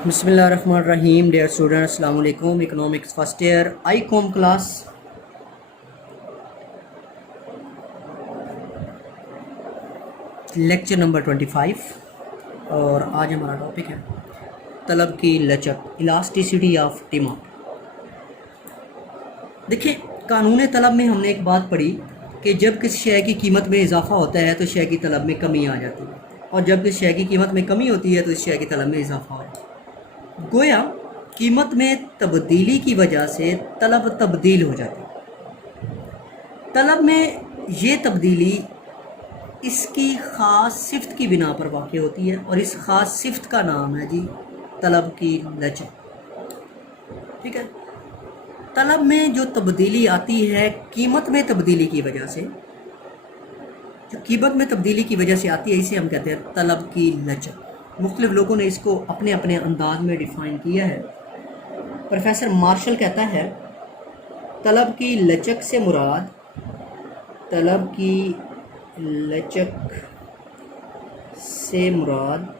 बिस्मिल्लाहिर्रहमानिर्रहीम। Dear student, अस्सलाम वालेकुम। Economics first year I com class lecture number 25 और आज हमारा टॉपिक है तलब की लचक, इलास्टिसिटी ऑफ डिमांड। देखिए, कानून तलब में हमने एक बात पढ़ी कि जब किसी शय की कीमत में इजाफा होता है तो शय की तलब में कमी आ जाती है, और जब किसी शय की कीमत में कमी होती है तो इस शय की तलब में इजाफा हो जाता है। गोया कीमत में तब्दीली की वजह से तलब तब्दील हो जाती है। तलब में ये तब्दीली इसकी ख़ास सिफ्त की बिना पर वाक़ होती है और इस ख़ास सिफ्त का नाम है जी तलब की लचक। ठीक है, तलब में जो तब्दीली आती है कीमत में तब्दीली की वजह से, जो कीमत में तब्दीली की वजह से आती है, इसे हम कहते हैं तलब की लचक। मुख्तलिफ लोगों ने इसको अपने अपने अंदाज में डिफ़ाइन किया है। प्रोफेसर मार्शल कहता है तलब की लचक से मुराद, तलब की लचक से मुराद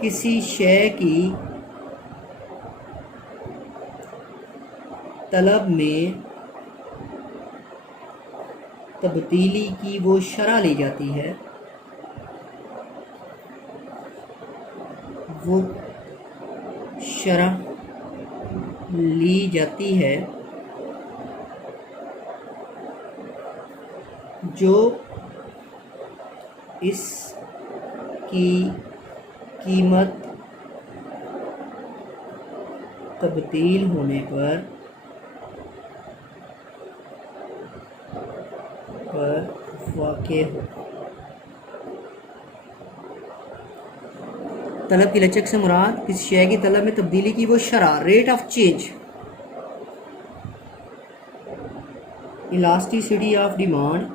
किसी शय की तलब में तब्दीली की वो शरह ली जाती है, वो शरह ली जाती है जो इसकी कीमत तब्दील होने पर वाक़े हो। तलब की लचक से मुराद किसी शय की तलब में तब्दीली की वो शरह, rate of change, elasticity of demand,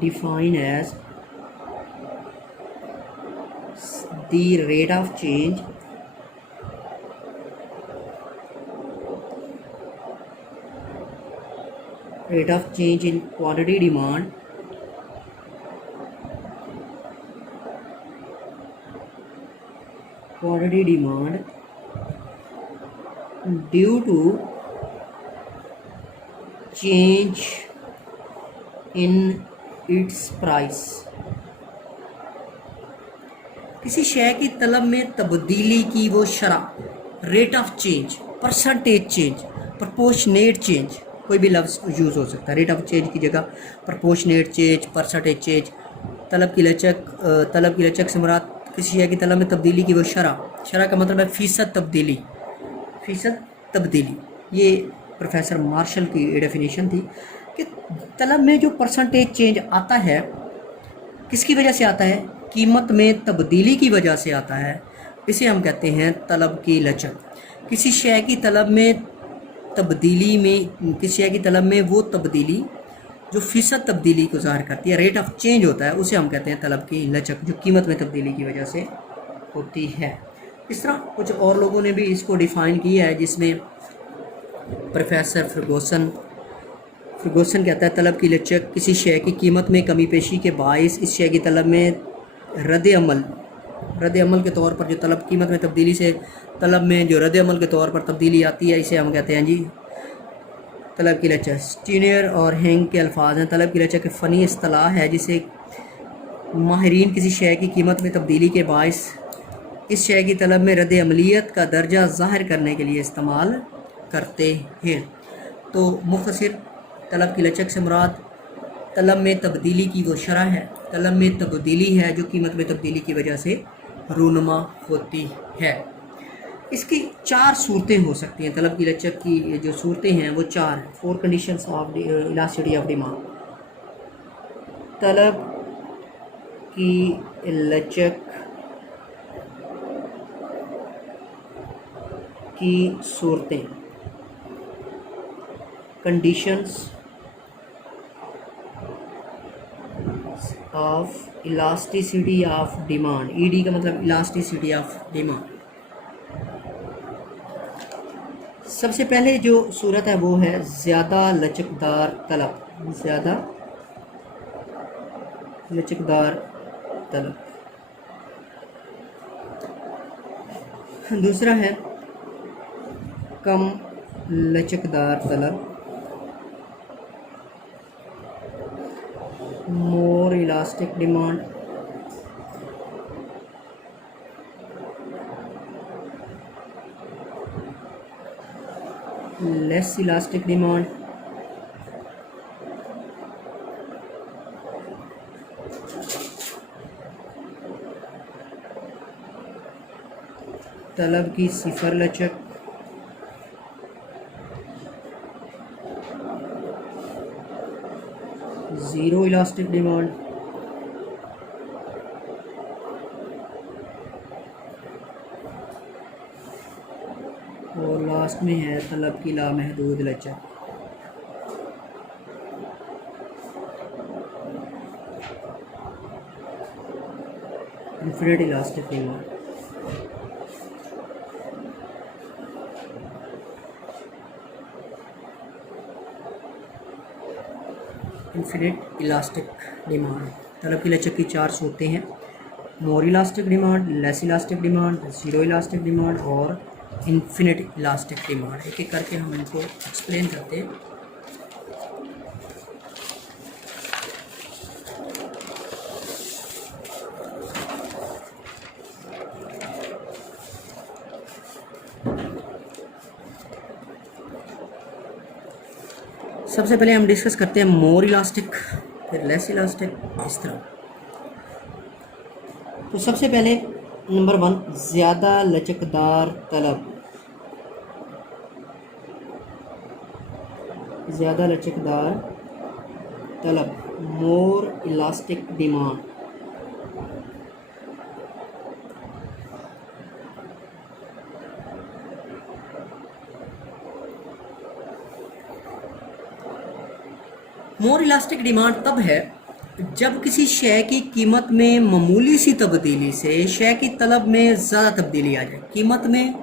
defined as the rate of change in quantity demand due to change in its price। किसी शय की तलब में तब्दीली की वो शरह, rate of change, percentage change, proportionate change, कोई भी लफ्ज़ यूज़ हो सकता है। रेट ऑफ चेंज की जगह प्रोपोर्शनेट चेंज, परसेंटेज चेंज। तलब की लचक से मुराद किसी शय की तलब में तब्दीली की वो शरह का मतलब है फ़ीसद तब्दीली। ये प्रोफेसर मार्शल की डेफिनेशन थी कि तलब में जो परसेंटेज चेंज आता है किसकी वजह से आता है, कीमत में तब्दीली की वजह से आता है। इसे हम कहते हैं तलब की लचक। किसी शय की तलब में वो तब्दीली जो फ़ीसद तब्दीली को ज़ाहिर करती है, रेट ऑफ चेंज होता है, उसे हम कहते हैं तलब की लचक, जो कीमत में तब्दीली की वजह से होती है। इस तरह कुछ और लोगों ने भी इसको डिफ़ाइन किया है, जिसमें प्रोफेसर फर्गूसन कहता है तलब की लचक किसी शय की कीमत में कमी पेशी के बाइस इस शय की तलब में रद्द अमल के तौर पर जो तलब कीमत में तब्दीली से तलब में जो रद्द अमल के तौर पर तब्दीली आती है, इसे हम कहते हैं जी तलब की लचक। स्टीनियर और हैंग के अल्फाज हैं। तलब की लचक एक फ़नी इस्तिलाह है जिसे माहिरीन किसी शय की कीमत में तब्दीली के बाइस इस शय की तलब में रद्द अमलियत का दर्जा ज़ाहिर करने के लिए इस्तेमाल करते हैं। तो मुख्तसर तलब की लचक से मुराद तलब में तब्दीली की वो शरह है, तलब में तब्दीली है जो कीमत में तब्दीली की वजह से रूनुमा होती है। इसकी 4 सूरतें हो सकती हैं। तलब की लचक की जो सूरतें हैं वो 4 हैं। 4 conditions of elasticity of demand. तलब की लचक की सूरतें, conditions of elasticity of demand. ED का मतलब इलास्टिसिटी ऑफ डिमांड। सबसे पहले जो सूरत है वो है ज़्यादा लचकदार तलब, ज़्यादा लचकदार तलब। दूसरा है कम लचकदार तलब, मोर elastic demand. Less elastic demand. तलब की सिफर लचक। Zero elastic demand. और लास्ट में है तलब की लामहदूद लचक। Infinite elastic demand. Infinite elastic demand. तलब की लचक की चार सूरतें हैं, मोर elastic demand, less elastic demand, zero elastic demand और इन्फिनिट इलास्टिक डिमांड। एक एक करके हम इनको एक्सप्लेन करते हैं। सबसे पहले हम डिस्कस करते हैं मोर इलास्टिक, फिर लेस इलास्टिक, इस तरह। तो सबसे पहले नंबर 1 ज़्यादा लचकदार तलब। ज़्यादा लचकदार तलब, मोर इलास्टिक डिमांड। मोर इलास्टिक डिमांड तब है जब किसी शय की कीमत में मामूली सी तब्दीली से शय की तलब में ज़्यादा तब्दीली आ जाए। कीमत में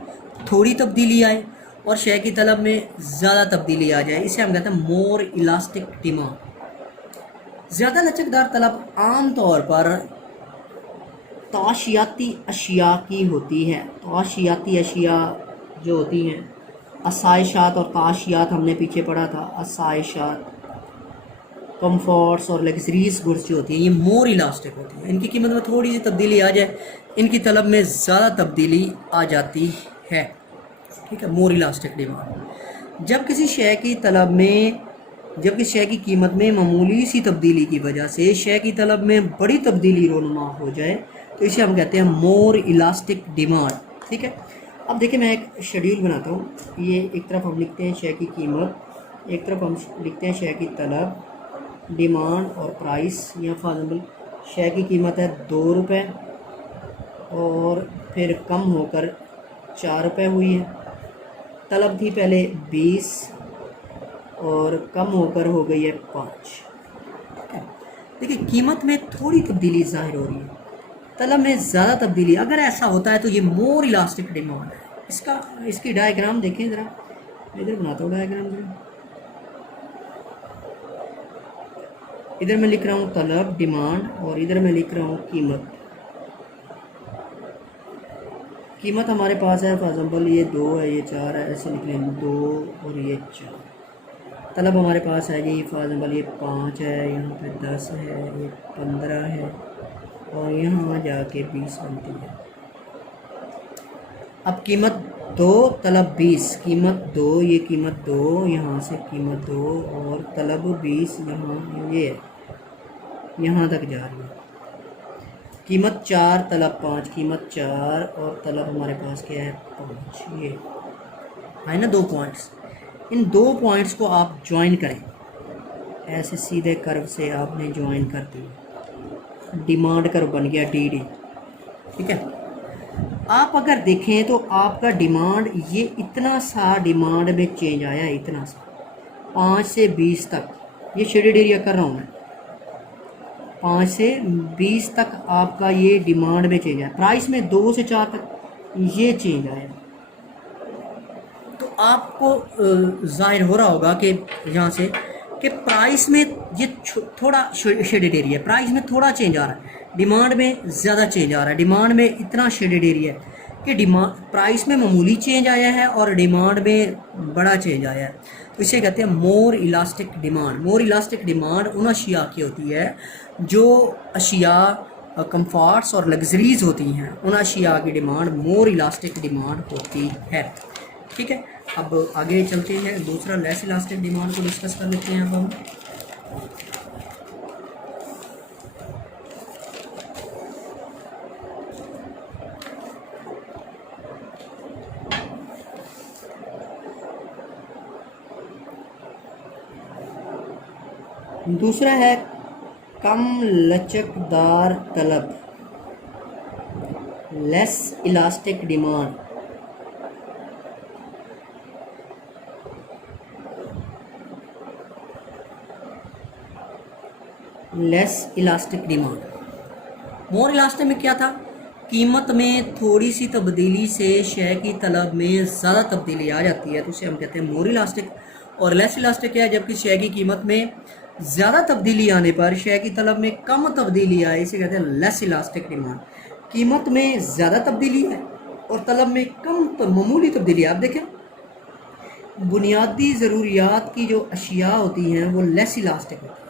थोड़ी तब्दीली आए और शय की तलब में ज़्यादा तब्दीली आ जाए, इसे हम कहते हैं मोर इलास्टिक डिमांड। ज़्यादा लचकदार तलब आम तौर पर ताशियाती अशिया की होती है। ताशियाती अशिया जो होती हैं, आसाइशात और ताशियात हमने पीछे पढ़ा था। आसाइशात कंफर्ट्स और लग्जरीज गुड्स जो होती हैं ये मोर इलास्टिक होती हैं। इनकी कीमत में थोड़ी सी तब्दीली आ जाए, इनकी तलब में ज़्यादा तब्दीली आ जाती है। ठीक है, मोर इलास्टिक डिमांड। जब किसी शय की तलब में, जब किसी शय की कीमत में मामूली सी तब्दीली की वजह से शय की तलब में बड़ी तब्दीली रोनुमा हो जाए तो इसे हम कहते हैं मोर इलास्टिक डिमांड। ठीक है, अब देखिए मैं एक शेड्यूल बनाता हूँ। ये एक तरफ हम लिखते हैं शय की कीमत, एक तरफ हम लिखते हैं शय की तलब, डिमांड और प्राइस। यहाँ फॉर एग्जाम्पल शय की कीमत है 2 रुपये और फिर कम होकर 4 रुपये हुई है। तलब थी पहले 20 और कम होकर हो गई है 5। देखिए कीमत में थोड़ी तब्दीली ज़ाहिर हो रही है, तलब में ज़्यादा तब्दीली। अगर ऐसा होता है तो ये मोर इलास्टिक डिमांड है। इसकी डायग्राम देखें ज़रा, इधर बनाता हूँ डायग्राम ज़रा। इधर मैं लिख रहा हूँ तलब डिमांड और इधर मैं लिख रहा हूँ कीमत। कीमत हमारे पास है फॉर एग्जाम्पल ये 2 है, ये 4 है, ऐसे लिख लें 2 और ये 4। तलब हमारे पास है जी फॉर एग्जाम्पल ये 5 है, यहाँ पे 10 है, ये 15 है और यहाँ जाके 20 बनती है। अब कीमत 2 तलब 20, कीमत 2, ये कीमत 2, यहाँ से कीमत 2 और तलब 20, यहाँ ये यहाँ तक जा रही है। कीमत 4 तलब 5, कीमत 4 और तलब हमारे पास क्या है 5। ये है ना 2 पॉइंट्स। इन 2 पॉइंट्स को आप ज्वाइन करें, ऐसे सीधे कर्व से आपने ज्वाइन कर दिया, डिमांड कर्व बन गया DD। ठीक है, आप अगर देखें तो आपका डिमांड ये इतना सा डिमांड में चेंज आया है, इतना सा 5 से 20 तक। ये शेडेड एरिया कर रहा हूँ मैं, 5 से 20 तक आपका ये डिमांड में चेंज आया। प्राइस में 2 से 4 तक ये चेंज आया। तो आपको ज़ाहिर हो रहा होगा कि यहाँ से कि प्राइस में ये थोड़ा शेडेड एरिया है, प्राइस में थोड़ा चेंज आ रहा है, डिमांड में ज़्यादा चेंज आ रहा है, डिमांड में इतना शेडेड एरिया है कि डिमांड प्राइस में मामूली चेंज आया है और डिमांड में बड़ा चेंज आया है। तो इसे कहते हैं मोर इलास्टिक डिमांड। मोर इलास्टिक डिमांड उन अशिया की होती है जो अशिया कंफर्ट्स और लग्जरीज होती हैं, उन अशिया की डिमांड मोर इलास्टिक डिमांड होती है। ठीक है, अब आगे चलते हैं, दूसरा लेस इलास्टिक डिमांड को डिस्कस कर लेते हैं। अब हम दूसरा है कम लचकदार तलब, less elastic demand. Less elastic demand. मोर इलास्टिक में क्या था, कीमत में थोड़ी सी तब्दीली से शय की तलब में ज़्यादा तब्दीली आ जाती है, तो उसे हम कहते हैं मोर इलास्टिक। और लेस इलास्टिक क्या है, जबकि शय की कीमत में ज़्यादा तब्दीली आने पर शय की तलब में कम तब्दीली आए, इसे कहते हैं लेस इलास्टिक डिमांड। कीमत में ज़्यादा तब्दीली है और तलब में कम मामूली तब्दीली। आप देखें, बुनियादी ज़रूरियात की जो अशिया होती हैं वो लेस इलास्टिक होती है।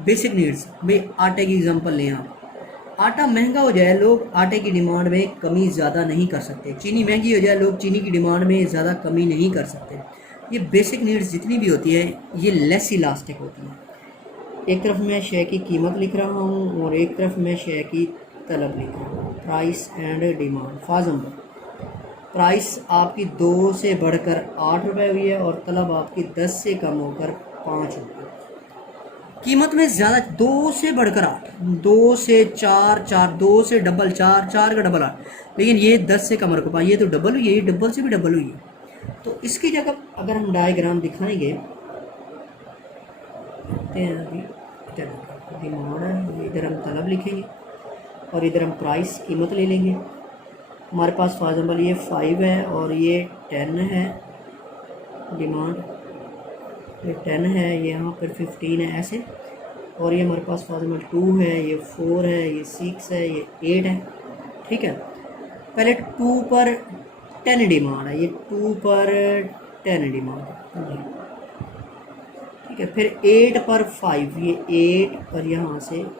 बेसिक नीड्स भाई, आटे की एग्जांपल लें आप, आटा महंगा हो जाए लोग आटे की डिमांड में कमी ज़्यादा नहीं कर सकते, चीनी महंगी हो जाए लोग चीनी की डिमांड में ज़्यादा कमी नहीं कर सकते। ये बेसिक नीड्स जितनी भी होती है ये लेस इलास्टिक होती है। एक तरफ मैं शय की कीमत लिख रहा हूँ और एक तरफ मैं शय की तलब लिख रहा हूँ, price and demand. For example, price आपकी 2 से बढ़कर 8 रुपये हुई है और तलब आपकी 10 से कम होकर 5 रुपये। कीमत में ज़्यादा 2 से बढ़कर 8, 2 से 4, 4, 2 से डबल 4, 4 का डबल 8, लेकिन ये 10 से कम रख पाए, ये तो डबल हुई है, ये डबल से भी डबल हुई है। तो इसकी जगह अगर हम डायग्राम दिखाएंगे, डिमांड है, इधर हम तलब लिखेंगे और इधर हम प्राइस कीमत ले लेंगे। हमारे पास फॉर एग्जाम्पल ये 5 है और ये 10 है डिमांड, ये 10 है, ये यहाँ पर 15 है ऐसे, और ये हमारे पास फॉर एग्जाम्पल 2 है, ये 4 है, ये 6 है, ये 8 है। ठीक है, पहले 2 पर 10 डिमांड है, ये 2 पर 10 डिमांड है। ठीक है, फिर 8 पर 5, ये 8 और यहाँ से 5।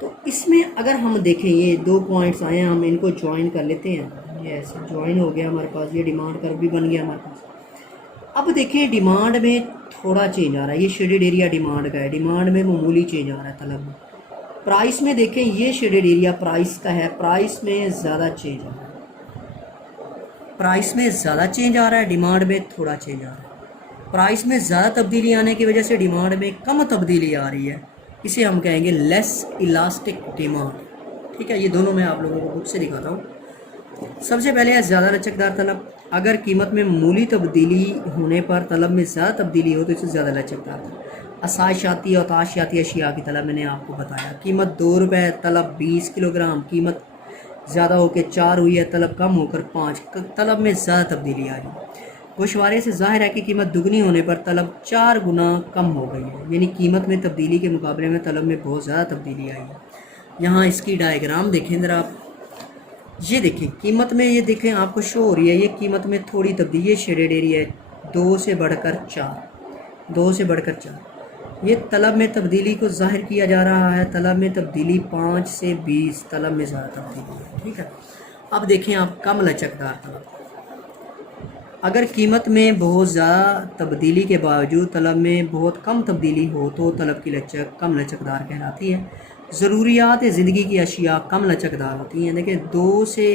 तो इसमें अगर हम देखें, ये 2 पॉइंट्स आए हैं, हम इनको ज्वाइन कर लेते हैं, ये ऐसे ज्वाइन हो गया हमारे पास, ये डिमांड कर्व भी बन गया हमारे पास। अब देखें डिमांड में थोड़ा चेंज आ रहा है, ये शेडेड एरिया डिमांड का है, डिमांड में मामूली चेंज आ रहा है तलब में। प्राइस में देखें, ये शेडेड एरिया प्राइस का है, प्राइस में ज़्यादा चेंज आ रहा है, प्राइस में ज़्यादा चेंज आ रहा है, डिमांड में थोड़ा चेंज आ रहा है। प्राइस में ज़्यादा तब्दीली आने की वजह से डिमांड में कम तब्दीली आ रही है, इसे हम कहेंगे लेस इलास्टिक डिमांड। ठीक है, ये दोनों मैं आप लोगों को बुक से दिखाता हूँ। सबसे पहले है ज़्यादा लचकदार तलब। अगर कीमत में मामूली तब्दीली होने पर तलब में ज़्यादा तब्दीली हो तो इसे ज़्यादा लचकदार तलब। असाइशाती और ताशियाती अशिया की तलब मैंने आपको बताया, कीमत 2 रुपये, तलब 20 किलोग्राम, कीमत ज़्यादा होकर 4 हुई है, तलब कम होकर 5, तलब में ज़्यादा तब्दीली आ रही। गोशवारे से जाहिर है कि कीमत दुगनी होने पर तलब 4 गुना कम हो गई है, यानी कीमत में तब्दीली के मुकाबले में तलब में बहुत ज़्यादा तब्दीली आई है। यहाँ इसकी डायग्राम देखें ज़रा आप, ये देखें कीमत में, ये देखें आपको शो हो रही है, ये कीमत में थोड़ी तब्दीली, ये शेडेड एरिया है 2 से बढ़कर 4, 2 से बढ़कर 4। ये तलब में तब्दीली को जाहिर किया जा रहा है, तलब में तब्दीली 5 से 20, तलब में ज़्यादा तब्दीली है। ठीक है, अब देखें आप कम लचकदार तलब। अगर कीमत में बहुत ज़्यादा तब्दीली के बावजूद तलब में बहुत कम तब्दीली हो तो तलब की लचक कम लचकदार कहलाती है। ज़रूरियात ज़िंदगी की अशिया कम लचकदार होती हैं। देखिए 2 से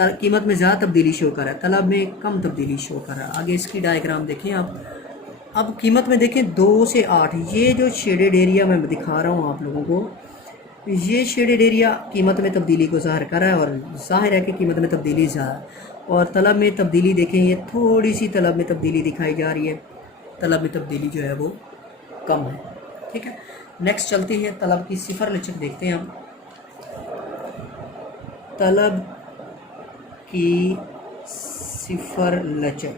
कीमत में ज़्यादा तब्दीली शो कर रहा है, तलब में कम तब्दीली शो कर रहा है। आगे इसकी डायग्राम देखें आप। अब कीमत में देखें 2 से 8, ये जो शेडेड एरिया मैं दिखा रहा हूँ आप लोगों को, ये शेडेड एरिया कीमत में तब्दीली को ज़ाहिर कर रहा है और ज़ाहिर है कि कीमत में तब्दीली ज़्यादा, और तलब में तब्दीली देखें, ये थोड़ी सी तलब में तब्दीली दिखाई जा रही है, तलब में तब्दीली जो है वो कम है। ठीक है, नेक्स्ट चलते हैं, तलब की सिफर लचक देखते हैं हम। तलब की सिफर लचक,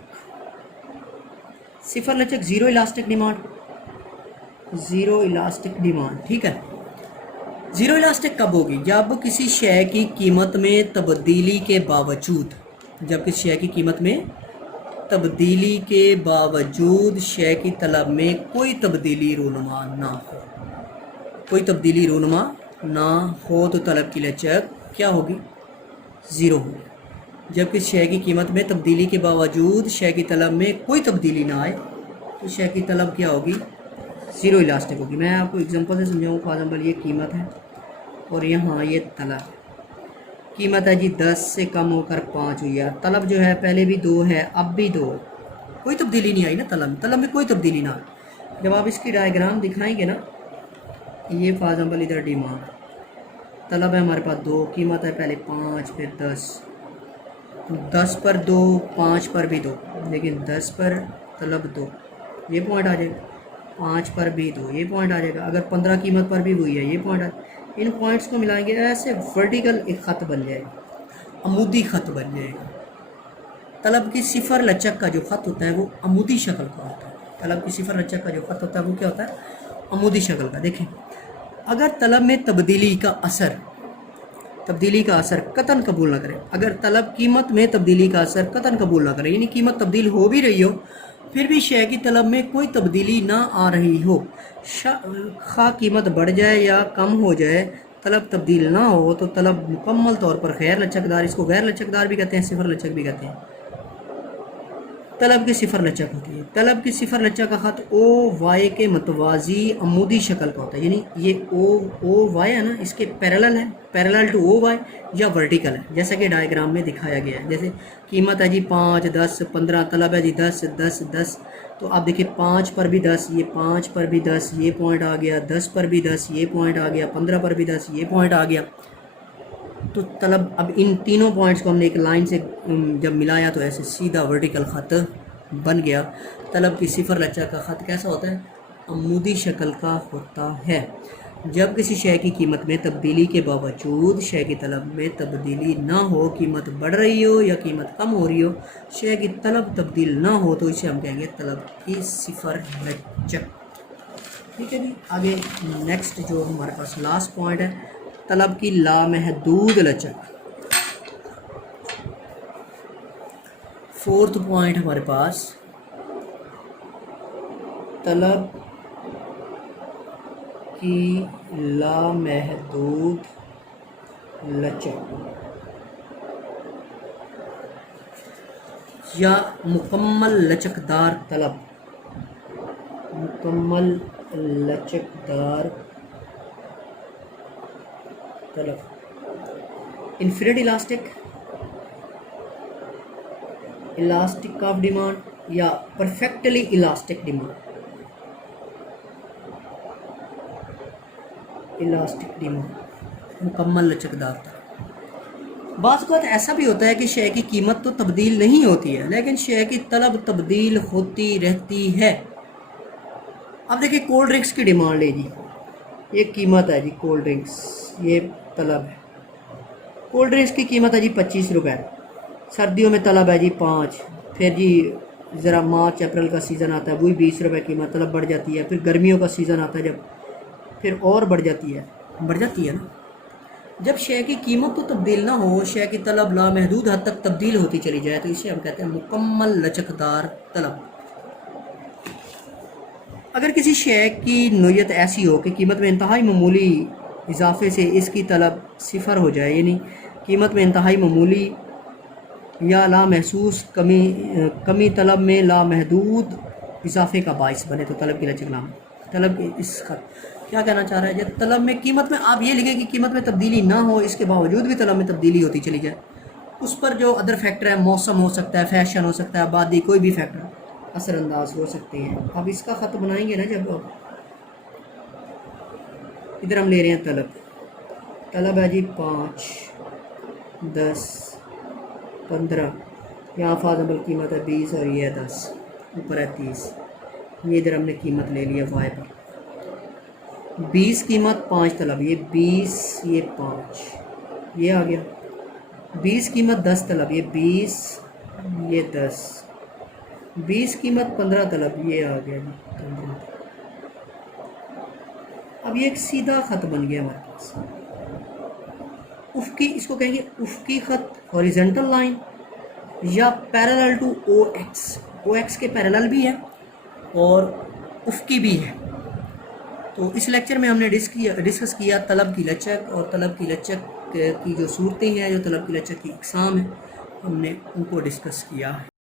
सिफर लचक zero elastic demand, zero elastic demand, ठीक है। ज़ीरो इलास्टिक कब होगी? जब किसी शय की कीमत में तब्दीली के बावजूद, जब किसी शय की कीमत में तब्दीली के बावजूद शय की तलब में कोई तब्दीली रूनुमा ना हो, कोई तब्दीली रूनुमा ना हो तो तलब की लचक क्या होगी? ज़ीरो होगी। जब किसी शय की कीमत में तब्दीली के बावजूद शय की तलब में कोई तब्दीली ना आए तो शय की तलब क्या होगी? ज़ीरो इलास्टिक होगी। मैं आपको एग्जांपल से समझाऊँ। फॉर एग्जाम्पल ये कीमत है और यहाँ ये तलब, कीमत है जी 10 से कम होकर 5 हुई है, तलब जो है पहले भी 2 है अब भी 2, कोई तब्दीली नहीं आई ना तलब में कोई तब्दीली ना आई। जब आप इसकी डायग्राम दिखाएंगे ना, ये फॉर एग्जाम्पल इधर डिमांड, तलब है हमारे पास 2, कीमत है पहले 5 फिर 10, तो 10 पर 2, 5 पर भी 2, लेकिन 10 पर तलब 2, ये पॉइंट आ जाएगा। 5 पर भी 2, ये पॉइंट आ जाएगा। अगर 15 कीमत पर भी हुई है, ये पॉइंट आ, इन पॉइंट्स को मिलाएंगे ऐसे वर्टिकल एक ख़त बन जाएगा, अमूदी ख़त बन जाएगा। तलब की सिफर लचक का जो ख़त होता है वो अमूदी शक्ल का होता है। तलब की सिफर लचक का जो ख़त होता है वो क्या होता है? अमूदी शक्ल का। देखें, अगर तलब में तब्दीली का असर कतन कबूल ना करे, अगर तलब कीमत में तब्दीली का असर कतन कबूल ना करे, यानी कीमत तब्दील हो भी रही हो फिर भी शय की तलब में कोई तब्दीली ना आ रही हो, खा कीमत बढ़ जाए या कम हो जाए, तलब तब्दील ना हो तो तलब मुकम्मल तौर पर गैर लचकदार, इसको गैर लचकदार भी कहते हैं, सिफर लचक भी कहते हैं, तलब की सिफर लचक होती है। तलब की सिफर लचक का ख़त ओ वाई के मतवाजी अमूदी शक्ल का होता है, यानी ये ओ वाई है ना, इसके पैरेलल है, पैरेलल टू ओ वाई या वर्टिकल है, जैसा कि डायग्राम में दिखाया गया है। जैसे कीमत है जी 5, 10, 15, तलब है जी 10, 10, 10, तो आप देखिए 5 पर भी 10, ये 5 पर भी 10, ये पॉइंट आ गया, 10 पर भी 10, ये पॉइंट आ गया, 15 पर भी 10, ये पॉइंट आ गया। तो तलब, अब इन तीनों पॉइंट्स को हमने एक लाइन से जब मिलाया तो ऐसे सीधा वर्टिकल ख़त बन गया। तलब की सिफर लचक का ख़त कैसा होता है? अमूदी शक्ल का होता है। जब किसी शय की कीमत में तब्दीली के बावजूद शय की तलब में तब्दीली ना हो, कीमत बढ़ रही हो या कीमत कम हो रही हो, शय की तलब तब्दील ना हो तो इसे हम कहेंगे तलब की सिफर लचक। ठीक है जी। आगे नेक्स्ट जो हमारे पास लास्ट पॉइंट है, तलब की लामहदूद लचक। फोर्थ पॉइंट हमारे पास तलब की लामहदूद लचक या मुकम्मल लचकदार तलब, मुकम्मल लचकदार तलब। Infinite elastic, elastic of demand या perfectly elastic demand, elastic demand, मुकम्मल लचकदार तलब। बाज़ वक़्त ऐसा भी होता है कि शय की कीमत तो तब्दील नहीं होती है लेकिन शय की तलब तब्दील होती रहती है। अब देखिए कोल्ड ड्रिंक्स की डिमांड है जी, ये कीमत है जी कोल्ड ड्रिंक्स, ये तलब है। कोल्ड ड्रिंक्स की कीमत है जी 25 रुपये, सर्दियों में तलब है जी 5, फिर जी ज़रा मार्च अप्रैल का सीज़न आता है वही 20 रुपये कीमत, तलब बढ़ जाती है। फिर गर्मियों का सीज़न आता है जब, फिर और बढ़ जाती है ना। जब शय की कीमत तो तब्दील ना हो, शय की तलब लामहदूद हद तक तब्दील होती चली जाए तो इसे हम कहते हैं मुकम्मल लचकदार तलब। अगर किसी शय की नोयत ऐसी हो कि कीमत में इंतहाई मामूली इजाफे से इसकी तलब सिफर हो जाए, यानी कीमत में इंतहाई मामूली या लामहसूस कमी तलब में लामहदूद इजाफे का बाइस बने तो तलब की लचक नाम। तलब की इसका क्या कहना चाह रहा है? जब तलब में कीमत में आप ये लिखें कि कीमत में तब्दीली ना हो, इसके बावजूद भी तलब में तब्दीली होती चली जाए, उस पर जो अदर फैक्टर है, मौसम हो सकता है, फैशन हो सकता है, आबादी, कोई भी फैक्टर असरअंदाज हो सकते हैं। अब इसका ख़त बनाएंगे ना, जब इधर हम ले रहे हैं तलब है जी 5, 10, 15, यहाँ फाजल कीमत है 20 और ये है 10, ऊपर है 30, ये इधर हमने कीमत ले लिया वाई पर। 20 कीमत 5 तलब, ये 20, ये 5, ये आ गया। 20 कीमत 10 तलब, ये 20 ये 10, 20 कीमत 15 तलब, ये आ गया जी 15। अब ये एक सीधा ख़त बन गया हमारे पास। उफ़क़ी, इसको कहेंगे उफ़क़ी ख़त, हॉरिजेंटल लाइन, या पैरेलल टू ओ एक्स। ओ एक्स के पैरेलल भी है और उफ़क़ी भी है। तो इस लेक्चर में हमने डिस्कस किया तलब की लचक, और तलब की लचक की जो सूरतें हैं, जो तलब की लचक की अक़साम है, हमने उनको डिस्कस किया है।